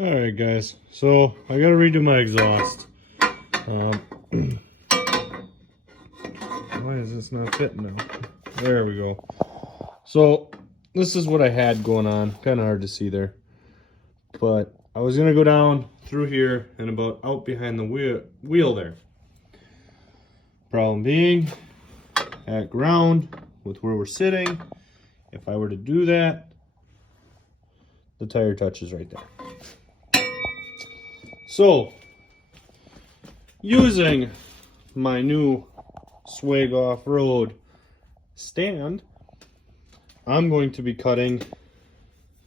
Alright guys, so I gotta redo my exhaust. Why is this not fitting now? There we go. So this is what I had going on. Kind of hard to see there. But I was gonna go down through here and about out behind the wheel there. Problem being, at ground with where we're sitting, if I were to do that, the tire touches right there. So, using my new Swag Off-Road stand, I'm going to be cutting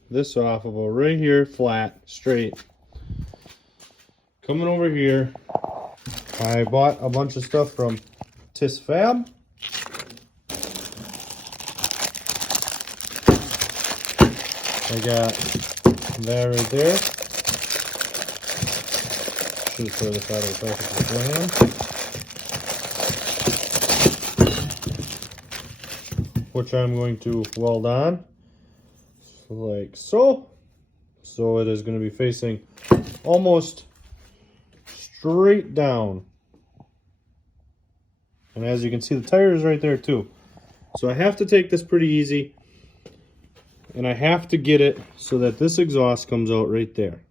this off about right here, flat, straight. Coming over here, I bought a bunch of stuff from TisFab. I got that right there. Should have thrown this out of the package beforehand. Which I'm going to weld on like so. So it is going to be facing almost straight down. And as you can see, the tire is right there too. So I have to take this pretty easy. And I have to get it so that this exhaust comes out right there.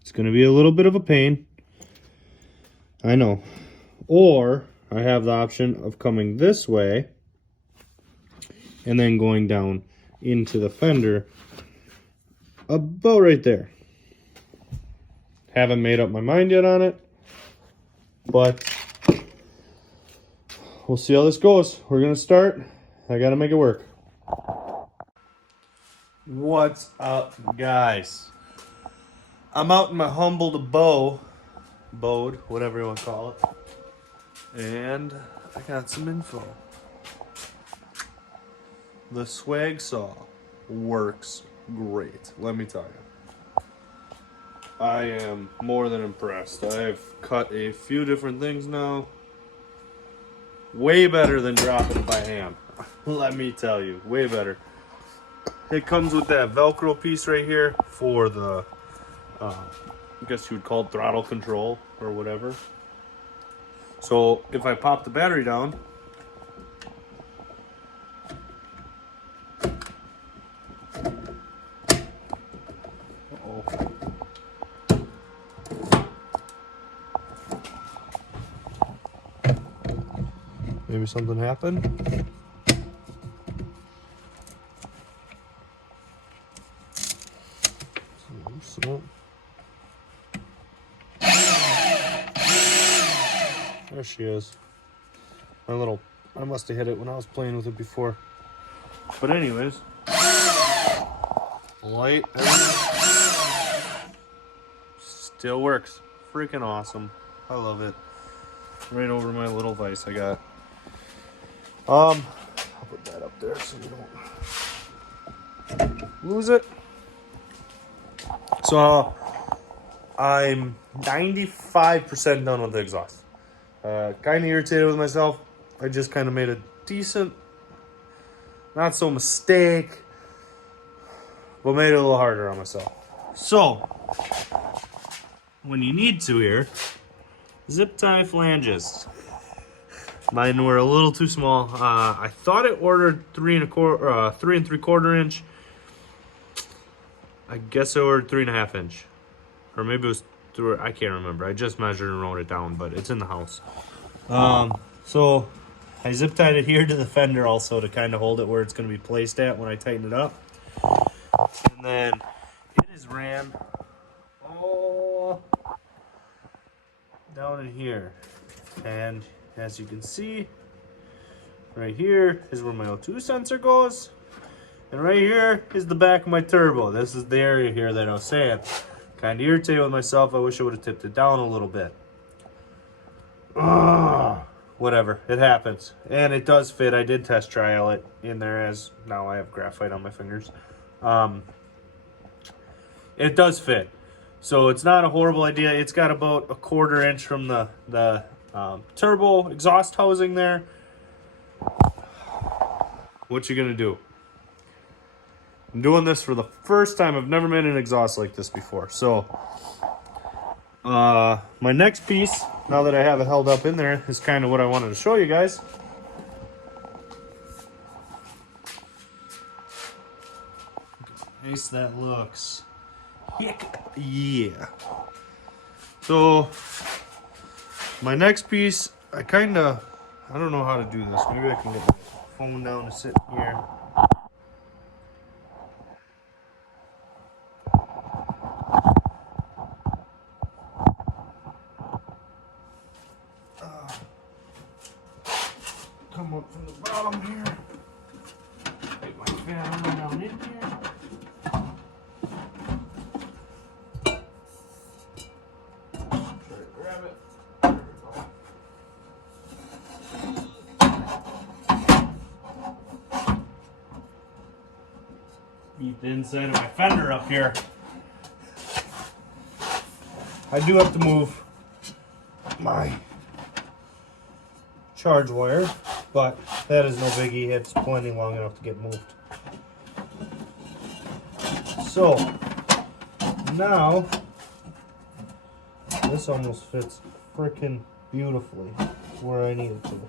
It's going to be a little bit of a pain, I know. Or I have the option of coming this way and then going down into the fender about right there. Haven't made up my mind yet on it, but we'll see how this goes. We're going to start. I got to make it work. What's up, guys? I'm out in my humble abode, whatever you want to call it, and I got some info. The swag saw works great, let me tell you. I am more than impressed. I've cut a few different things now. Way better than dropping it by hand. Let me tell you, way better. It comes with that Velcro piece right here for the, I guess you would call it throttle control or whatever. So if I pop the battery down, maybe something happened. So, there she is. I must have hit it when I was playing with it before. But anyways, light still works. Freaking awesome. I love it. Right over my little vise I got. I'll put that up there so we don't lose it. So I'm 95% done with the exhaust. Kind of irritated with myself. I just kind of made a decent, not so mistake, but made it a little harder on myself. So when you need to here, zip tie flanges. Mine were a little too small. I thought it ordered 3 3/4 inch. I guess I ordered 3.5 inch, or maybe it was 3. I can't remember. I just measured and wrote it down, but it's in the house. So I zip tied it here to the fender also to kind of hold it where it's going to be placed at when I tighten it up. And then it is ran all down in here, and as you can see, right here is where my O2 sensor goes. And right here is the back of my turbo. This is the area here that I was saying. Kind of irritated with myself. I wish I would have tipped it down a little bit. Whatever, it happens. And it does fit. I did test trial it in there, as now I have graphite on my fingers. It does fit. So it's not a horrible idea. It's got about 1/4 inch from the turbo exhaust housing there. What you gonna do? I'm doing this for the first time. I've never made an exhaust like this before. So, my next piece, now that I have it held up in there, is kind of what I wanted to show you guys. Nice that looks. Heck yeah. So, my next piece, I don't know how to do this. Maybe I can get my phone down to sit here. Come up from the bottom here. Get my fan down in here. Try to grab it. There we go. Beat the inside of my fender up here. I do have to move my charge wire, but that is no biggie. It's plenty long enough to get moved. So now this almost fits freaking beautifully where I need it to.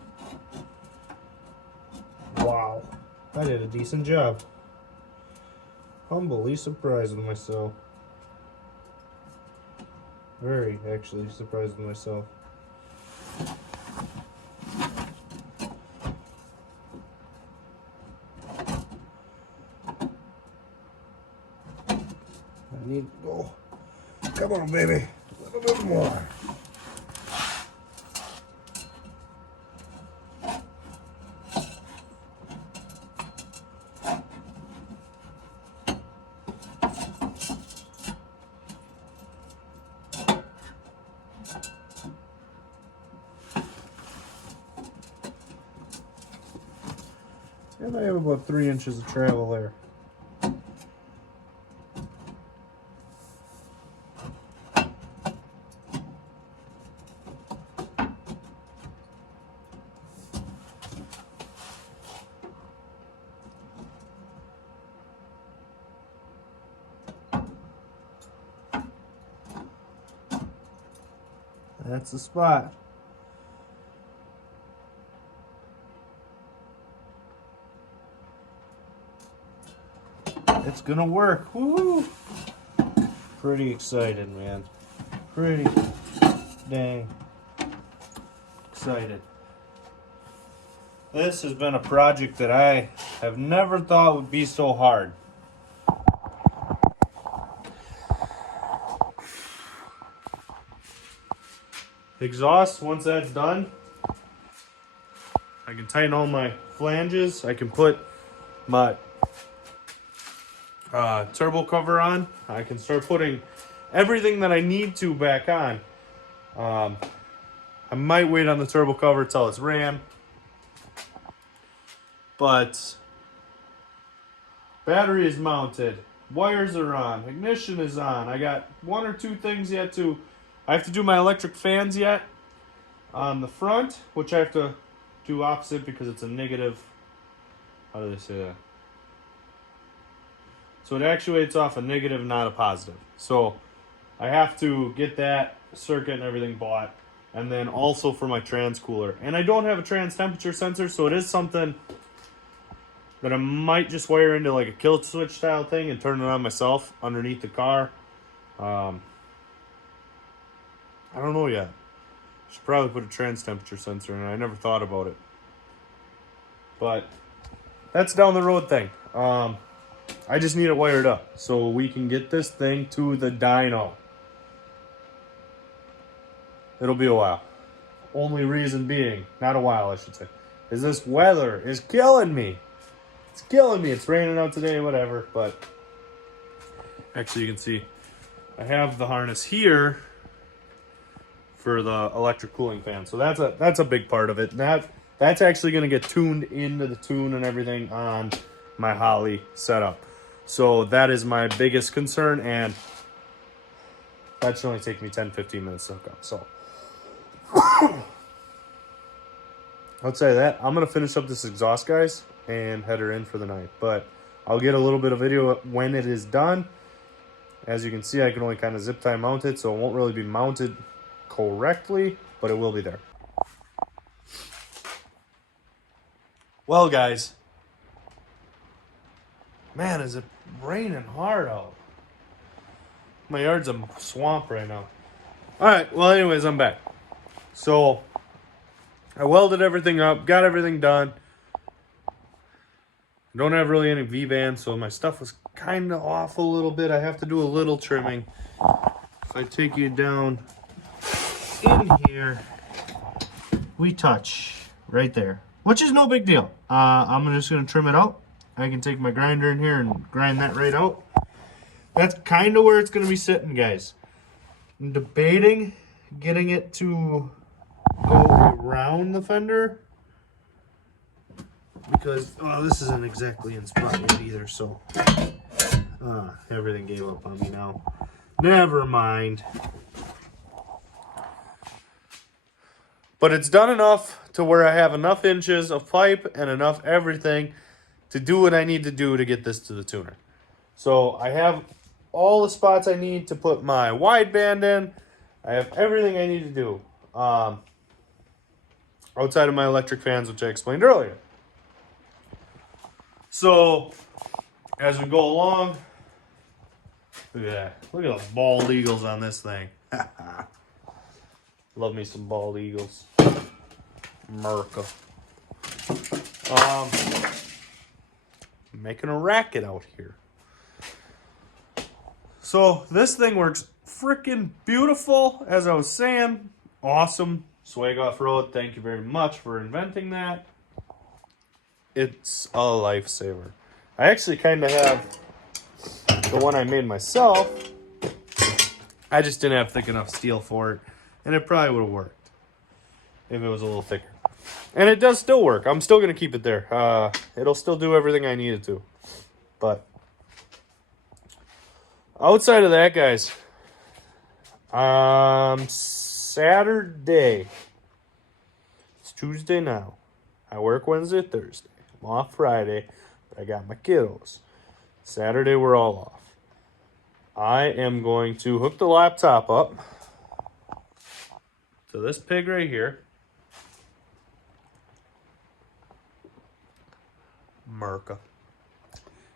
Wow, I did a decent job. Humbly surprised with myself. Very actually surprised with myself. I need to go. Come on, baby. A little bit more. And I have about 3 inches of travel there. That's the spot. It's gonna work. Woo! Pretty excited, man. Pretty dang excited. This has been a project that I have never thought would be so hard. Exhaust, once that's done, I can tighten all my flanges. I can put my turbo cover on. I can start putting everything that I need to back on. I might wait on the turbo cover till it's ran, but battery is mounted, wires are on, ignition is on. I got 1 or 2 things yet to. I have to do my electric fans yet on the front, which I have to do opposite because it's a negative. How do they say that? So it actuates off a negative, not a positive. So I have to get that circuit and everything bought. And then also for my trans cooler. And I don't have a trans temperature sensor, so it is something that I might just wire into like a kill switch style thing and turn it on myself underneath the car. I don't know yet. Should probably put a trans temperature sensor in. I never thought about it. But that's down the road thing. I just need it wired up so we can get this thing to the dyno. It'll be a while. Only reason being, not a while I should say, is this weather is killing me. It's killing me. It's raining out today, whatever. But actually you can see I have the harness here for the electric cooling fan. So that's a big part of it. And that's actually going to get tuned into the tune and everything on my Holley setup. So that is my biggest concern, and that should only take me 10-15 minutes to hook up. So I'll tell you that. I'm going to finish up this exhaust, guys, and head her in for the night. But I'll get a little bit of video when it is done. As you can see, I can only kind of zip tie mount it, so it won't really be mounted correctly, but it will be there. Well, guys, man, is it raining hard out. My yard's a swamp right now. All right, well, anyways, I'm back. So I welded everything up, got everything done. I don't have really any V-bands, so my stuff was kind of off a little bit. I have to do a little trimming. If I take you down in here, we touch right there, which is no big deal. I'm just going to trim it out. I can take my grinder in here and grind that right out. That's kind of where it's going to be sitting, guys. I'm debating getting it to go around the fender, because this isn't exactly in spot yet either, so everything gave up on me now. Never mind. But it's done enough to where I have enough inches of pipe and enough everything to do what I need to do to get this to the tuner. So I have all the spots I need to put my wideband in. I have everything I need to do. Outside of my electric fans, which I explained earlier. So, as we go along, look at that. Look at the bald eagles on this thing. Love me some bald eagles. America. Making a racket out here. So, this thing works freaking beautiful, as I was saying. Awesome. Swag Off-Road, thank you very much for inventing that. It's a lifesaver. I actually kind of have the one I made myself. I just didn't have thick enough steel for it, and it probably would have worked if it was a little thicker. And it does still work. I'm still going to keep it there. It'll still do everything I need it to. But outside of that, guys, Saturday, it's Tuesday now. I work Wednesday, Thursday. I'm off Friday, but I got my kiddos. Saturday, we're all off. I am going to hook the laptop up to this pig right here. Merca.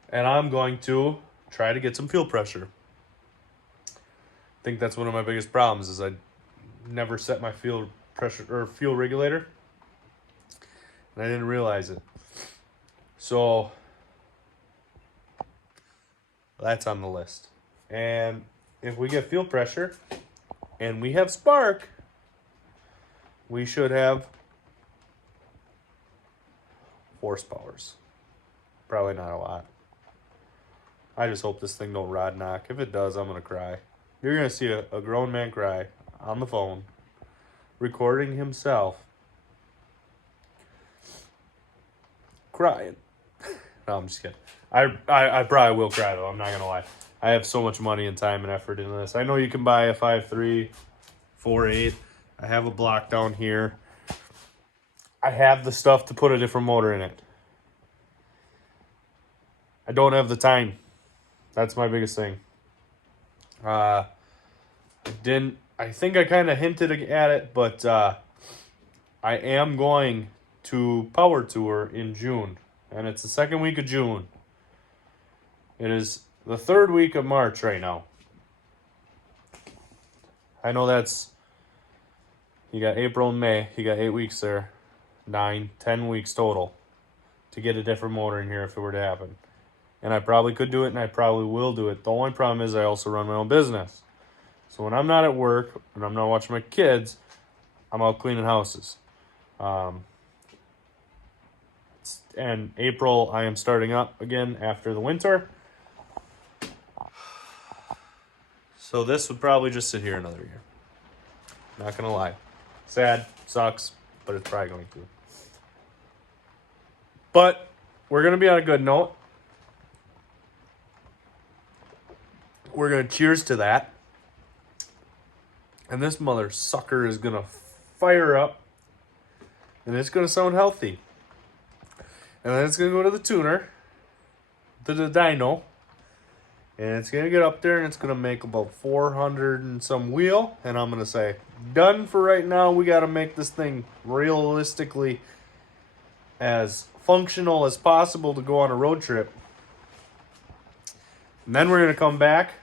And I'm going to try to get some fuel pressure. I think that's one of my biggest problems is I never set my fuel pressure or fuel regulator. And I didn't realize it. So that's on the list. And if we get fuel pressure and we have spark, we should have horsepowers. Probably not a lot. I just hope this thing don't rod knock. If it does, I'm going to cry. You're going to see a grown man cry on the phone, recording himself crying. No, I'm just kidding. I probably will cry, though. I'm not going to lie. I have so much money and time and effort into this. I know you can buy a 5.3, 4.8. I have a block down here. I have the stuff to put a different motor in it. I don't have the time. That's my biggest thing. I think I kind of hinted at it, but I am going to Power Tour in June. And it's the second week of June. It is the third week of March right now. I know that's... You got April and May. You got 8 weeks there. 9, 10 weeks total to get a different motor in here if it were to happen. And I probably could do it, and I probably will do it. The only problem is I also run my own business. So when I'm not at work, and I'm not watching my kids, I'm out cleaning houses. And April, I am starting up again after the winter. So this would probably just sit here another year. Not going to lie. Sad, sucks, but it's probably going to. But we're going to be on a good note. We're going to cheers to that. And this mother sucker is going to fire up. And it's going to sound healthy. And then it's going to go to the tuner. to the dyno. And it's going to get up there and it's going to make about 400 and some wheel. And I'm going to say, done for right now. We got to make this thing realistically as functional as possible to go on a road trip. And then we're going to come back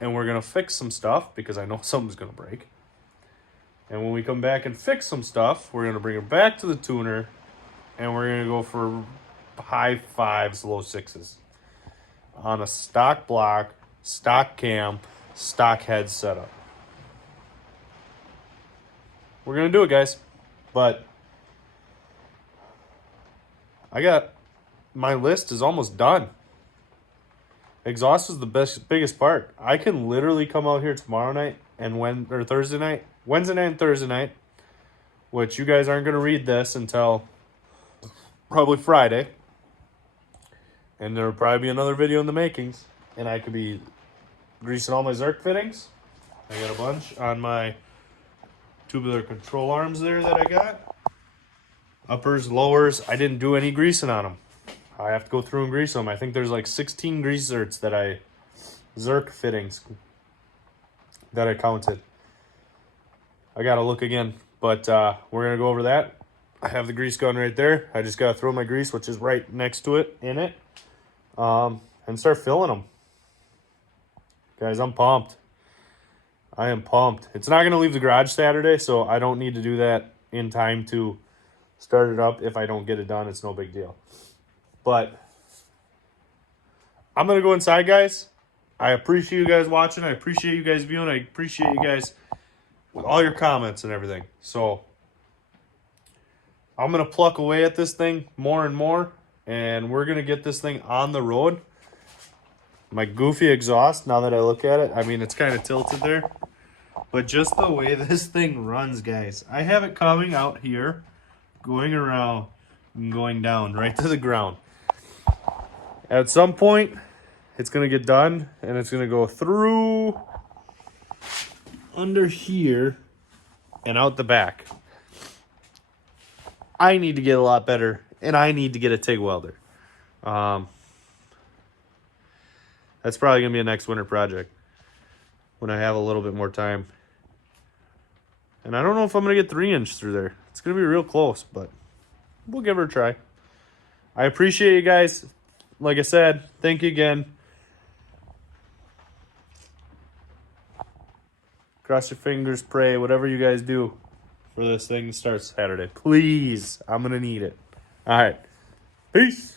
and we're going to fix some stuff because I know something's going to break. And when we come back and fix some stuff, we're going to bring it back to the tuner and we're going to go for high 5s, low 6s. On a stock block, stock cam, stock head setup. We're going to do it, guys. But my list is almost done. Exhaust is the biggest part. I can literally come out here tomorrow night and Wednesday night and Thursday night, which you guys aren't going to read this until probably Friday. And there will probably be another video in the makings. And I could be greasing all my Zerk fittings. I got a bunch on my tubular control arms there that I got. Uppers, lowers. I didn't do any greasing on them. I have to go through and grease them. I think there's like 16 grease zerks Zerk fittings that I counted. I got to look again. But we're going to go over that. I have the grease gun right there. I just got to throw my grease, which is right next to it, in it. And start filling them. Guys, I'm pumped. I am pumped. It's not going to leave the garage Saturday, so I don't need to do that in time to start it up. If I don't get it done, it's no big deal. But I'm going to go inside, guys. I appreciate you guys watching. I appreciate you guys viewing. I appreciate you guys with all your comments and everything. So I'm going to pluck away at this thing more and more. And we're going to get this thing on the road. My goofy exhaust, now that I look at it, I mean, it's kind of tilted there. But just the way this thing runs, guys. I have it coming out here, going around, and going down right to the ground. At some point, it's going to get done, and it's going to go through under here and out the back. I need to get a lot better. And I need to get a TIG welder. That's probably going to be a next winter project when I have a little bit more time. And I don't know if I'm going to get 3-inch through there. It's going to be real close, but we'll give her a try. I appreciate you guys. Like I said, thank you again. Cross your fingers, pray, whatever you guys do for this thing to start Saturday. Please, I'm going to need it. All right. Peace.